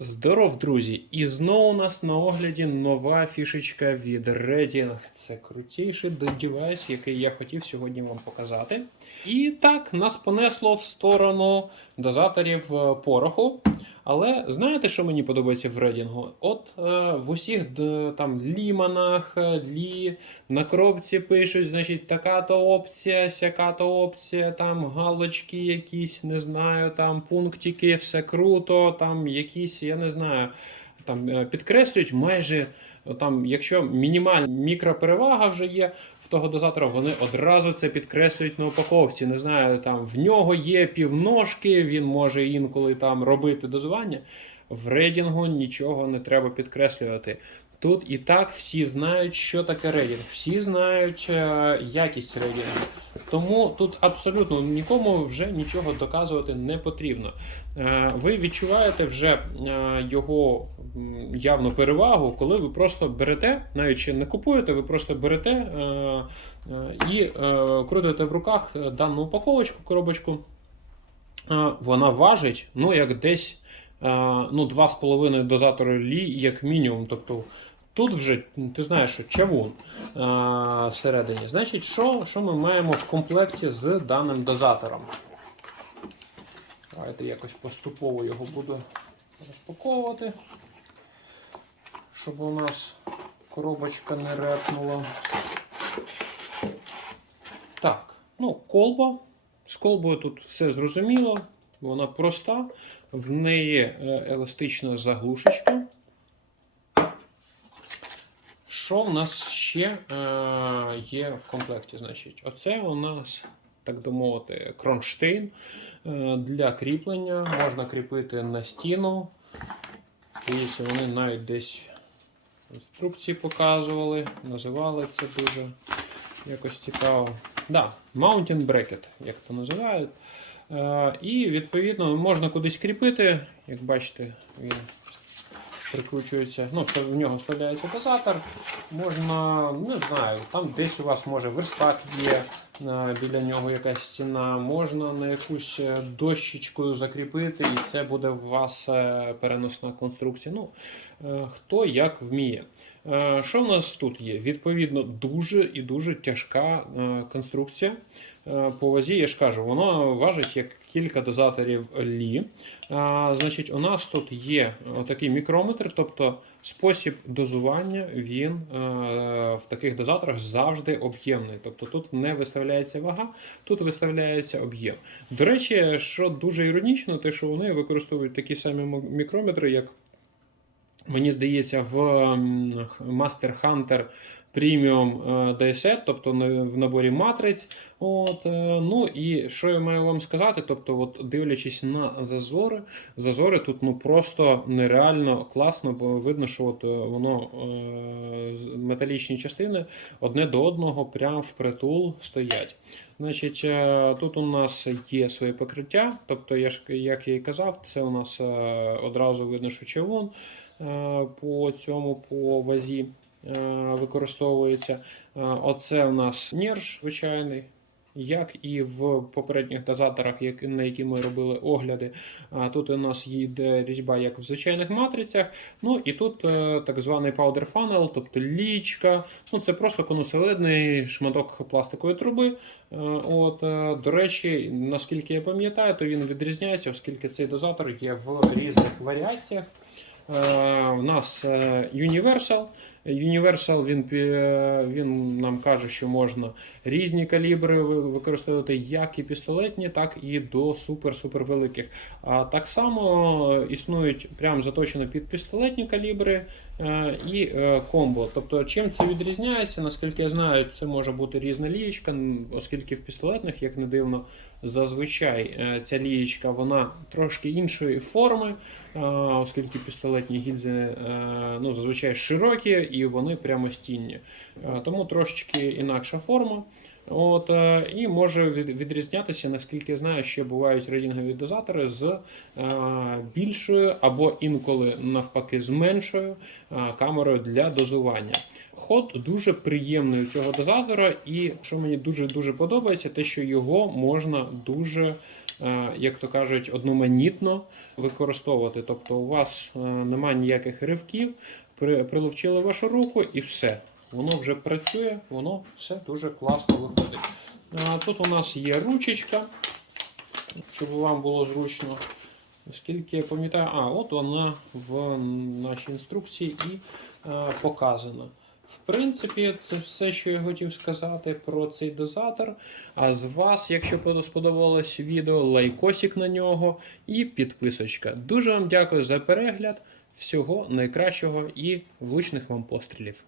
Здоров, друзі! І знову у нас на огляді нова фішечка від Redding. Це крутіший девайс, який я хотів сьогодні вам показати. І так, нас понесло в сторону дозаторів е, пороху. Але знаєте, що мені подобається в Редінгу? От е, в усіх там ліманах, е, лі, на кропці пишуть, значить, така-то опція, сяка-то опція, там галочки якісь, не знаю, там пунктики, все круто, там якісь, я не знаю, там е, підкреслюють майже. Там, якщо мінімальна мікроперевага вже є в того дозатора, вони одразу це підкреслюють на упаковці. Не знаю, там в нього є півножки, він може інколи там робити дозування. В рейдінгу нічого не треба підкреслювати. Тут і так всі знають, що таке рейдінг, всі знають е, якість рейдінгу. Тому тут абсолютно нікому вже нічого доказувати не потрібно. Е, Ви відчуваєте вже е, його явну перевагу, коли ви просто берете, навіть ще не купуєте, ви просто берете е, і крутите в руках дану упаковочку, коробочку. Вона важить, ну, як десь ну, 2,5 дозатори лі, як мінімум. Тобто тут вже ти знаєш, що чавун е, всередині. Значить, що, що ми маємо в комплекті з даним дозатором? Давайте якось поступово його буду розпаковувати, щоб у нас коробочка не репнула. Так, ну, колба. З колбою тут все зрозуміло, вона проста, в неї е, еластична заглушечка. Що в нас ще е, є в комплекті? Значить, Оце у нас, так би мовити, кронштейн е, для кріплення. Можна кріпити на стіну. Дивіться, вони навіть десь інструкції показували, називали це дуже якось цікаво. Да, Mountain Bracket, як то називають. Е, і відповідно можна кудись кріпити. Як бачите, він прикручується. Ну, в нього вставляється дозатор. Можна, не знаю, там десь у вас може верстак є, біля нього якась стіна, можна на якусь е, дощечкою закріпити, і це буде у вас е, переносна конструкція. Ну, е, хто як вміє. Е, Що в нас тут є? Відповідно, дуже і дуже тяжка е, конструкція. Е, По вазі, я ж кажу, воно важить як кілька дозаторів лі. Значить, у нас тут є такий мікрометр, тобто спосіб дозування він е, в таких дозаторах завжди об'ємний. Тобто тут не виставляється вага, тут виставляється об'єм. До речі, що дуже іронічно, те, що вони використовують такі самі мікрометри, як Мені здається, в Master Hunter Premium е, тобто в наборі матриць. От, е, ну і що я маю вам сказати? Тобто, от, дивлячись на зазори, зазори тут ну просто нереально класно, бо видно, що от, е, воно металічні частини одне до одного прям впритул стоять. Значить, тут у нас є своє покриття, тобто, як я і казав, це у нас одразу видно, що чавун по цьому по вазі е, використовується. Е, Оце у нас нірж звичайний. Як і в попередніх дозаторах, на які ми робили огляди, тут у нас йде різьба, як в звичайних матрицях. Ну і тут е, так званий powder funnel, тобто лічка. Ну, це просто конусовидний шматок пластикової труби. Е, От, е, до речі, наскільки я пам'ятаю, то він відрізняється, оскільки цей дозатор є в різних варіаціях. Е, У нас е, Universal. Universal він, він нам каже, що можна різні калібри використовувати як і пістолетні, так і до супер-супер великих. А так само існують прям заточені під пістолетні калібри е, і е, комбо. Тобто, чим це відрізняється, наскільки я знаю, це може бути різна лієчка, оскільки в пістолетних, як не дивно, зазвичай е, ця лієчка вона трошки іншої форми, е, оскільки пістолетні гільзи е, ну, зазвичай широкі і вони прямостінні. Е, Тому трошечки інакша форма. От, е, і може відрізнятися, наскільки я знаю, ще бувають рейдингові дозатори з е, більшою або інколи навпаки з меншою камерою для дозування. Ход дуже приємний у цього дозатора, і що мені дуже дуже подобається, те, що його можна дуже як то кажуть, одноманітно використовувати. Тобто у вас немає ніяких ривків, приловчили вашу руку і все. Воно вже працює, воно все дуже класно виходить. А, Тут у нас є ручечка, щоб вам було зручно. Оскільки я пам'ятаю, а от вона в нашій інструкції і е, показана. В принципі, це все, що я хотів сказати про цей дозатор. А з вас, якщо сподобалось відео, лайкосик на нього і підписочка. Дуже вам дякую за перегляд. Всього найкращого і влучних вам пострілів.